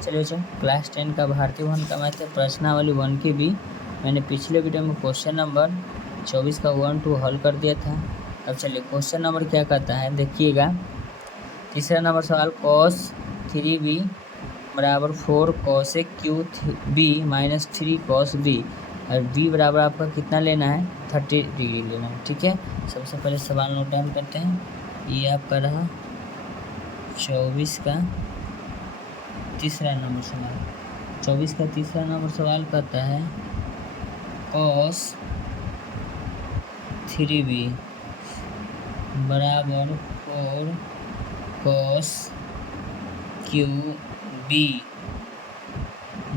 चलिए बच्चों, क्लास 10 का भारतीय वन का मैथ प्रश्नावली 1 की भी मैंने पिछले वीडियो में क्वेश्चन नंबर 24 का 1 2 हल कर दिया था। अब चलिए क्वेश्चन नंबर क्या कहता है देखिएगा। तीसरा नंबर सवाल cos 3b बराबर 4 cos a q b minus 3 cos b और b बराबर आपका कितना लेना है 30 डिग्री लेना है। ठीक है, सबसे पहले सवाल नोट डाउन करते हैं। ये आपका रहा 24 का तीसरा नंबर सवाल। 24 का तीसरा नंबर सवाल कहता है cos 3b बराबर 4 cos qb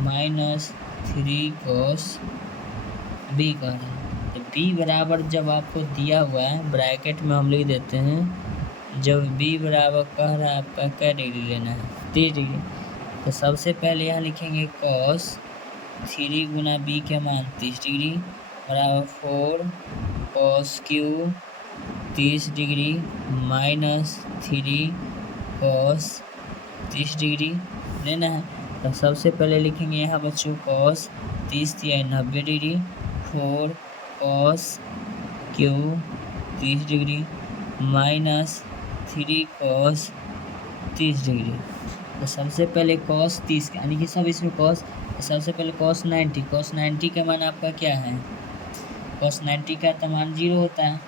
minus 3 cos b कह रहे हैं। तो b बराबर जब आपको दिया हुआ है ब्रैकेट में हम लिख देते हैं, जब b बराबर कह रहा है आपका क्या डिग्री लेना है 30 डिग्री। तो सबसे पहले यहाँ लिखेंगे cos 3 गुना b के मान 30 डिग्री बराबर 4 cos q 30 degree minus 3 cos 30 degree लेना है। तो सबसे पहले लिखेंगे यहाँ बच्चों cos 30 90 degree 4 cos q 30 degree minus 3 cos 30 degree. तो सबसे पहले cos 30 यानी कि सब इसमें cos, सबसे पहले cos 90 का मान आपका क्या है, cos 90 का तो मान 0 होता है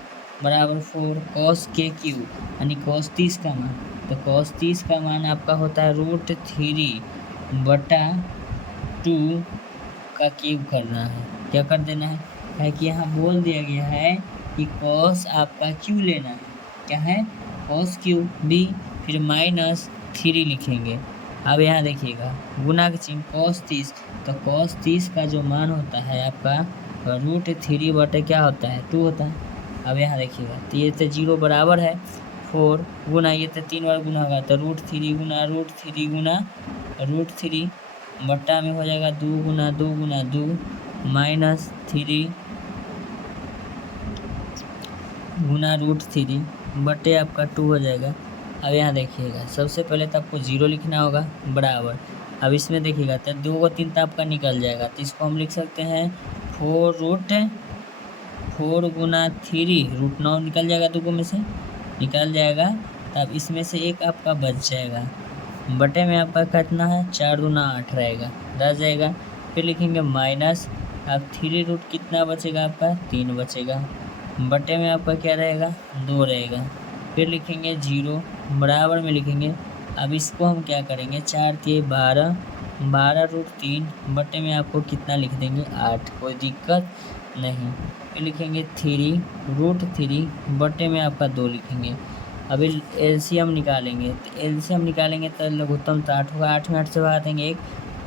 बराबर 4 cos के क्यू यानी cos 30 का मान। तो cos 30 का मान आपका होता है √3/2 का क्यूब करना है। क्या कर देना है कि यहाँ बोल दिया गया है कि cos आपका क्यू लेना है, क्या है cos क्यू b फिर माइनस 3 लिखेंगे। अब यहाँ देखिएगा गुना के चिन्ह cos 30, तो cos 30 का जो मान होता है आपका √3 क्या होता है 2 होता है। अब यहाँ देखिएगा तो ये तो 0 बराबर है 4 गुना ये तो 3 बार गुना होगा तो √3 गुना √3 बट्टा में हो जाएगा 2 गुना 2 माइनस 3 गुना √3 बटे आपका 2 हो जाएगा। अब यहाँ देखिएगा सबसे पहले तो आपको 0 लिखना होगा बराबर। अब इसमें देखिएगा तो 2 को 3 तो आपका निकल जाएगा, तो इसको हम लिख सकते हैं 4 गुना 3 √9 निकल जाएगा, 2 में से निकल जाएगा। तब इसमें से एक आपका बच जाएगा, बटे में आपका कितना है 4 गुना 8 रहेगा, रह जाएगा। फिर लिखेंगे माइनस, अब 3 रूट कितना बचेगा आपका 3 बचेगा, बटे में आपका क्या रहेगा 2 रहेगा। फिर लिखेंगे 0 बराबर में लिखेंगे। अब इसको हम क्या करेंगे 4 के 12 √3 बटे में आपको कितना लिख देंगे 8, कोई दिक्कत नहीं। फिर लिखेंगे 3 √3 बटे में आपका 2 लिखेंगे। अभी एलसीएम निकालेंगे, तो एलसीएम निकालेंगे तो लघुत्तम तो 8 होगा, 8 में 8 से भगा देंगे 1,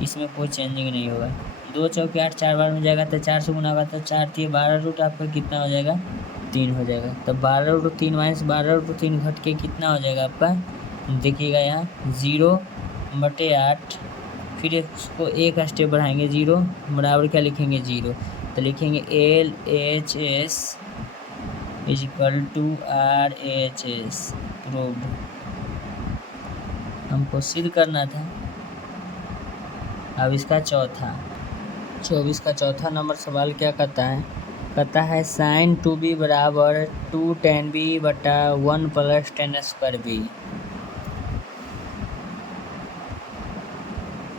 इसमें कोई चेंजिंग नहीं होगा। 2 चौके 8 4 बार में जाएगा तो 4 से गुना होगा तो 4 3 12 रूट आपका कितना हो जाएगा 3 हो जाएगा। तो 12√3 माइनस 12√3 घट के कितना हो जाएगा आपका, देखिएगा यहाँ 0/8। फिर इसको एक स्टेप बढ़ाएंगे 0 बराबर क्या लिखेंगे 0, तो लिखेंगे LHS = RHS प्रूव्ड। हमको सिद्ध करना था। अब इसका 24 का चौथा नंबर सवाल क्या कहता है sin 2b बराबर 2 tan b बटा 1 + tan² b।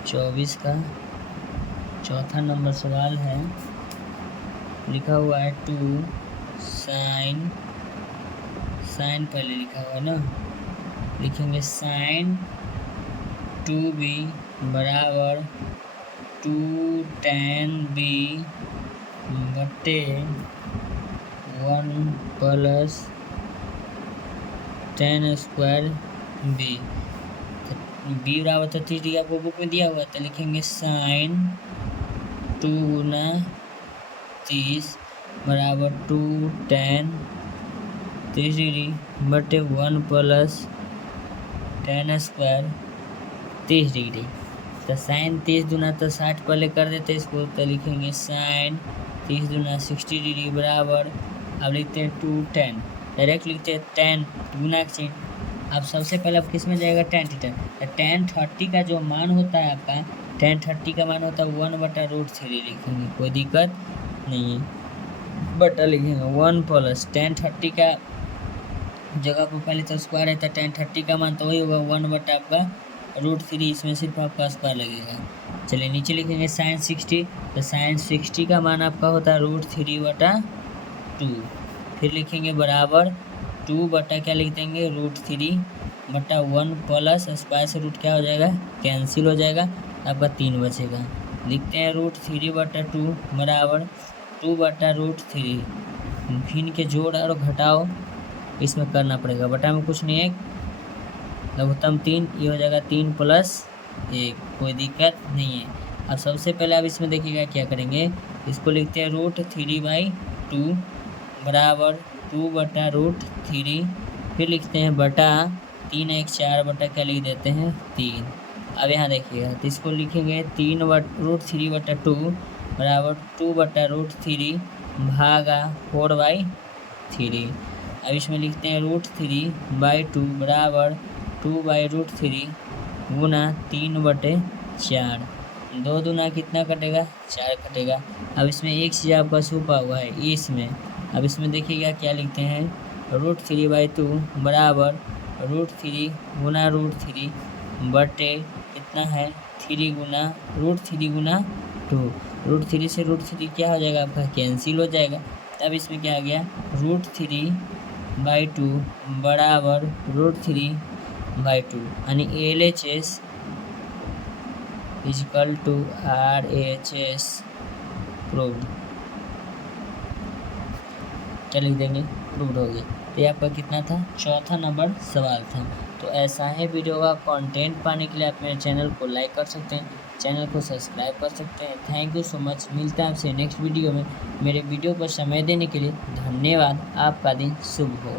24 का चौथा नंबर सवाल है, लिखा हुआ है 2 sin पहले लिखा हुआ है ना, लिखेंगे sin 2b बराबर 2 tan b बटे 1 + tan² b। b बराबर तो 30 डिग्री आपको बुक में दिया हुआ, तो लिखेंगे sin 2 गुना 30 बराबर 2 tan 30 डिग्री बटे 1 + tan² 30 डिग्री। तो sin 30 दूना तो 60 पहले कर देते इसको, तो लिखेंगे sin 30 दूना 60 डिग्री बराबर, अब लिखते हैं 2 tan, डायरेक्ट लिखते हैं tan गुना के चिन्ह अब सबसे पहले अब किस में जाएगा, tan थीटा। tan 30 का जो मान होता है आपका, tan 30 का मान होता है 1/√3 लिखेंगे, कोई दिक्कत नहीं है, बटा लिखेंगे 1 प्लस tan 30 का जगह पर पहले तो स्क्वायर है, तो tan 30 का मान तो वही होगा 1 आपका √3, इसमें सिर्फ आपका स्क्वायर लगेगा। चलिए नीचे लिखेंगे sin 60, तो sin 60 का मान आपका होता है √3/2। फिर लिखेंगे बराबर 2 बटा क्या लिख देंगे, √3/1 प्लस स्क्वायर से रूट क्या हो जाएगा, कैंसिल हो जाएगा, आपका 3 बचेगा। लिखते हैं √3/2 बराबर 2/√3। भिन्न के जोड़ और घटाओ इसमें करना पड़ेगा, बटा में कुछ नहीं है, लघुत्तम 3, ये हो जाएगा 3 + 1, कोई दिक्कत नहीं है। अब सबसे पहले आप इसमें देखिएगा क्या करेंगे, इसको लिखते हैं √3/2 बराबर 2/√3, फिर लिखते हैं बटा 3 1 4 बटा क्या लिख देते हैं 3। अब यहाँ देखिएगा, तो इसको लिखेंगे √3/2 बराबर 2/√3 भागा 4/3। अब इसमें लिखते हैं √3/2 बराबर 2/√3 गुना 3/4, 2 दूना कितना कटेगा, 4 कटेगा। अब इसमें एक चीज़ आपका छुपा हुआ है इसमें, अब इसमें देखिएगा क्या लिखते हैं, √3/2 बराबर √3 गुना √3 बटे कितना है 3 गुना √3 गुना 2, √3 से √3 क्या हो जाएगा आपका, कैंसिल हो जाएगा। तब इसमें क्या आ गया, √3/2 बराबर √3/2, यानी LHS equal to RHS proved. क्या लिख देंगे, प्रूव्ड हो गया। तो ये आपका कितना था, चौथा नंबर सवाल था। तो ऐसा है वीडियो का कंटेंट पाने के लिए आप मेरे चैनल को लाइक कर सकते हैं, चैनल को सब्सक्राइब कर सकते हैं। थैंक यू सो मच, मिलता है आपसे नेक्स्ट वीडियो में। मेरे वीडियो पर समय देने के लिए धन्यवाद। आपका दिन शुभ हो।